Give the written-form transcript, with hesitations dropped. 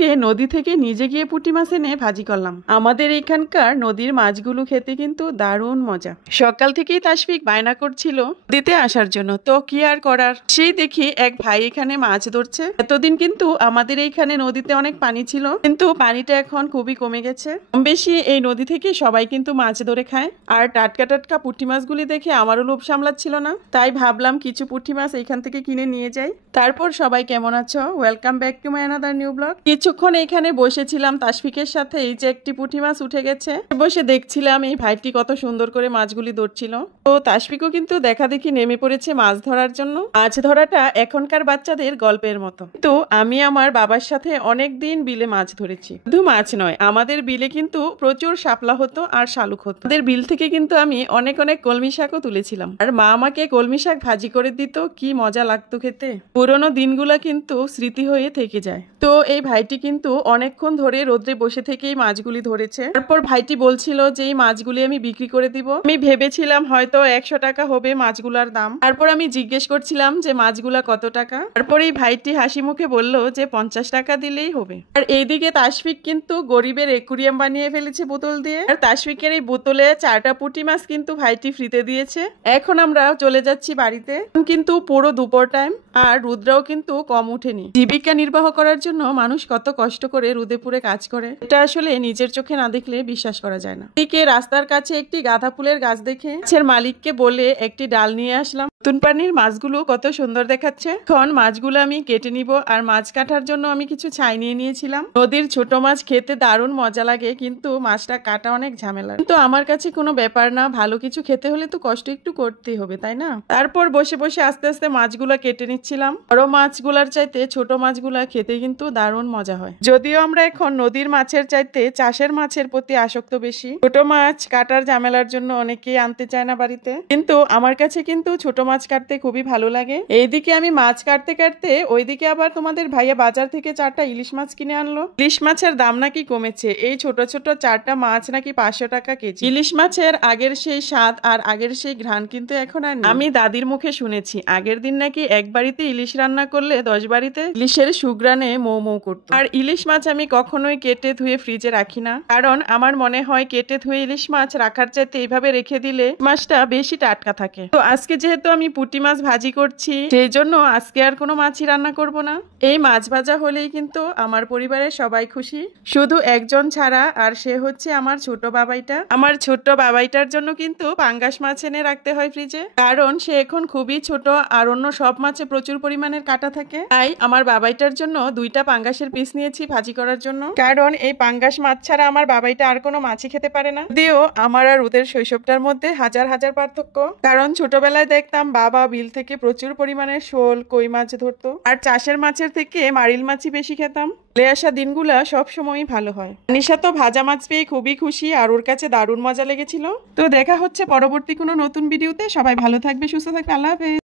আজকে নদী থেকে নিজে গিয়ে পুঁটি মাছ এনে ভাজি করলাম। আমাদের এখানকার নদীর মাছগুলো খেতে কিন্তু দারুণ মজা। সকাল থেকেই তাসফিক বায়না করছিল দিতে আসার জন্য, তো কি আর করার, সেই দেখি এক ভাই এখানে মাছ ধরছে। এতদিন কিন্তু আমাদের এইখানে নদীতে অনেক পানি ছিল, কিন্তু পানিটা এখন খুবই কমে গেছে। কম বেশি এই নদী থেকে সবাই কিন্তু মাছ ধরে খায়। আর টাটকা টাটকা পুঁটি মাছগুলি দেখে আমারও লোভ সামলাচ্ছিল না, তাই ভাবলাম কিছু পুঁটি মাছ এইখান থেকে কিনে নিয়ে যাই। তারপর সবাই কেমন আছো, welcome back to my another new blog. কিছুক্ষণ এইখানে বসেছিলাম তাসফিকের সাথে। এই যে একটি পুঁটি মাছ উঠে গেছে, বসে দেখছিলাম এই ভাইটি কত সুন্দর করে মাছগুলি ধরছিল। তো তাসফিকও কিন্তু দেখা দেখি নেমে পড়েছে মাছ ধরার জন্য। মাছ ধরাটা এখনকার বাচ্চাদের গল্পের মতো, তো আমি আমার বাবার সাথে অনেক দিন বিলে মাছ ধরেছি। শুধু মাছ নয়, আমাদের বিলে কিন্তু প্রচুর শাপলা হতো আর শালুক হতো। আমাদের বিল থেকে কিন্তু আমি অনেক অনেক কলমি শাকও তুলেছিলাম, আর মা আমাকে কলমি শাক ভাজি করে দিত, কি মজা লাগতো খেতে। পুরোনো দিনগুলা কিন্তু স্মৃতি হয়ে থেকে যায়। তো এই ভাইটি কিন্তু অনেকক্ষণ ধরে রোদ্রে বসে থেকেই মাছগুলি ধরেছে। তারপর ভাইটি বলছিল যে এই মাছগুলি আমি বিক্রি করে দিব। আমি ভেবেছিলাম হয়তো 100 টাকা হবে মাছগুলার দাম। তারপর আমি জিজ্ঞেস করছিলাম যে মাছগুলা কত টাকা। তারপর এই ভাইটি হাসি মুখে বলল যে 50 টাকা দিলেই হবে। আর এইদিকে তাসফিক কিন্তু গরিবের একুরিয়াম বানিয়ে ফেলেছে বোতল দিয়ে। আর তাসফিকের এই বোতলে 4টা পুঁটি মাছ কিন্তু ভাইটি ফ্রিতে দিয়েছে। এখন আমরা চলে যাচ্ছি বাড়িতে। কিন্তু পুরো দুপুর টাইম, আর রুদ্রাও কিন্তু কম উঠেনি। জীবিকা নির্বাহ করার জন্য মানুষ কত কষ্ট করে রোদে পুড়ে কাজ করে, এটা আসলে নিজের চোখে না দেখলে বিশ্বাস করা যায় না। এদিকে রাস্তার কাছে একটি গাঁদা ফুলের গাছ দেখে গাছের মালিককে বলে একটি ডাল নিয়ে আসলাম। নতুন পানির মাছগুলো কত সুন্দর দেখাচ্ছে। এখন মাছগুলো আমি কেটে নিব। আর মাছ কাটার জন্য আমি কিছু ছাই নিয়ে নিয়েছিলাম। নদীর ছোট মাছ খেতে দারুণ মজা লাগে, কিন্তু মাছটা কাটা অনেক ঝামেলা। কিন্তু আমার কাছে কোনো ব্যাপার না, ভালো কিছু খেতে হলে তো কষ্ট একটু করতেই হবে, তাই না? তারপর বসে বসে আস্তে আস্তে মাছগুলো কেটে নিচ্ছিলাম। বড় মাছগুলার চাইতে ছোট মাছগুলা খেতে কিন্তু দারুণ মজা হয়। যদিও আমরা এখন নদীর মাছের চাইতে চাষের মাছের প্রতি আসক্ত বেশি। ছোট মাছ কাটার ঝামেলার জন্য অনেকেই আনতে চায় না বাড়িতে, কিন্তু আমার কাছে কিন্তু ছোট মাছ কাটতে খুবই ভালো লাগে। এইদিকে আমি মাছ কাটতে কাটতে ওইদিকে আবার তোমাদের ভাইয়া বাজার থেকে 4টা ইলিশ মাছ কিনে আনলো। ইলিশ মাছের দাম নাকি কমেছে, এই ছোট ছোট 4টা মাছ নাকি 500 টাকা কেজি। ইলিশ মাছের আগের সেই স্বাদ আর আগের সেই ঘ্রাণ কিন্তু এখন আর নেই। আমি দাদির মুখে শুনেছি আগের দিন নাকি এক বাড়িতে ইলিশ রান্না করলে 10 বাড়িতে ইলিশের সুগ্রানে মৌ মৌ করতো। আর ইলিশ মাছ আমি কখনোই কেটে ধুয়ে ফ্রিজে রাখি না, কারণ আমার মনে হয় কেটে ধুয়ে ইলিশ মাছ রাখার চাইতে এইভাবে রেখে দিলে মাছটা বেশি টাটকা থাকে। তো আজকে যেহেতু আমি পুঁটি মাছ ভাজি করছি, সেই জন্য আজকে আর কোনো মাছই রান্না করব না। এই মাছ ভাজা হলেই কিন্তু আমার পরিবারের সবাই খুশি, শুধু একজন ছাড়া, আর সে হচ্ছে আমার ছোট বাবাইটা। আমার ছোট বাবাইটার জন্য কিন্তু পাঙ্গাস মাছ এনে রাখতে হয় ফ্রিজে, কারণ সে এখন খুবই ছোট আর অন্য সব মাছে প্রচুর পরিমাণের কাটা থাকে। তাই আমার বাবাইটার জন্য 2টা পাঙ্গাসের পিস নিয়েছি ভাজি করার জন্য, কারণ এই পাঙ্গাস মাছ ছাড়া আমার বাবাইটা আর কোনো মাছই খেতে পারে না। যদিও আমার আর ওদের শৈশবটার মধ্যে হাজার হাজার পার্থক্য, কারণ ছোটবেলায় দেখতাম বাবা বিল থেকে প্রচুর পরিমাণে শোল কই মাছ ধরতো, আর চাষের মাছের থেকে মারিল মাছই বেশি খেতাম। চলে আসা দিনগুলা সবসময়ই ভালো হয়। নিশা তো ভাজা মাছ পেয়ে খুবই খুশি, আর ওর কাছে দারুণ মজা লেগেছিল। তো দেখা হচ্ছে পরবর্তী কোনো নতুন ভিডিওতে। সবাই ভালো থাকবে, সুস্থ থাকবে, আল্লাহ হাফেজ।